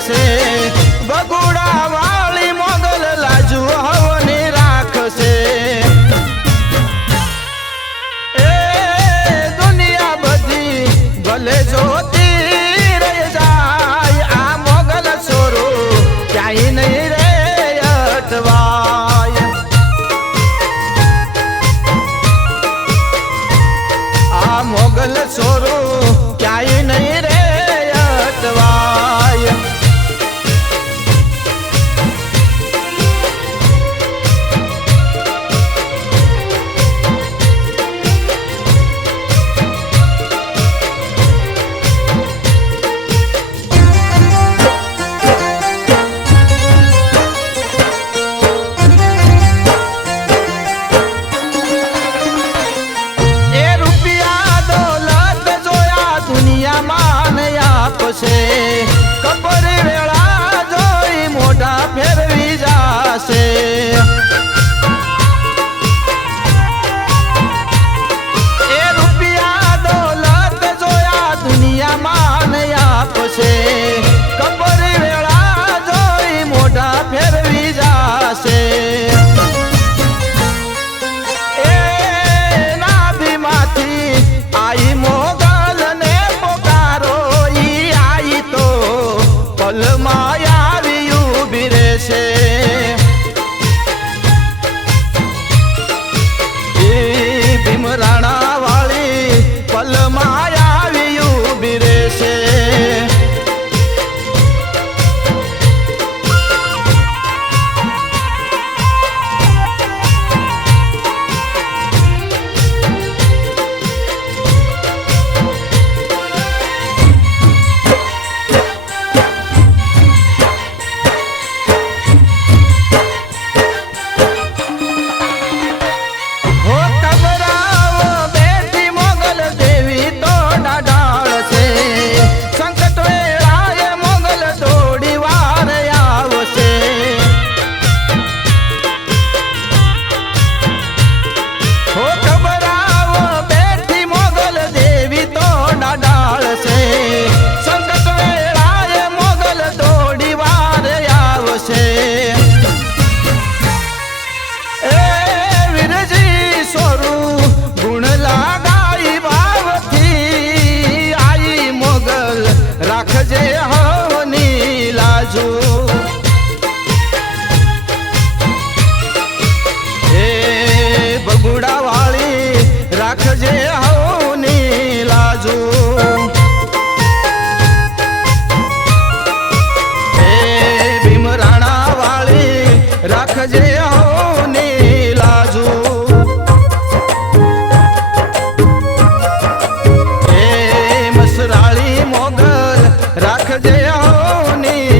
છે બગુડા વાળી મોગલ લાજુ હવની રાખશે એ દુનિયા બધી ભલે જોતી રહી જાય આ મોગલ છોરું ક્યાંય નહીં રે અટવાય આ મોગલ છોરું ક્યાંય નહીં રે અટવાય કબર વેળા જોઈ મોઢા ફેરવી જાશે એ રૂપિયા દોલત જોયા દુનિયા માન આપશે કબર વેળા જોઈ મોઢા ફેરવી જાશે એ નાભીમાંથી આઈ મોગલ ને પોકારો પલમાં આવી ઉભી રહેશે એ ભીમરાણા વાળી પલમાં આવી ઉભી રહેશે રાખજે હવની લાજુ એ બગુડા વાળી રાખજે હવની લાજુ એ ભીમરાણા વાળી રાખજે હવની લાજુ એ મસરાળી મોગલ રાખજે હવની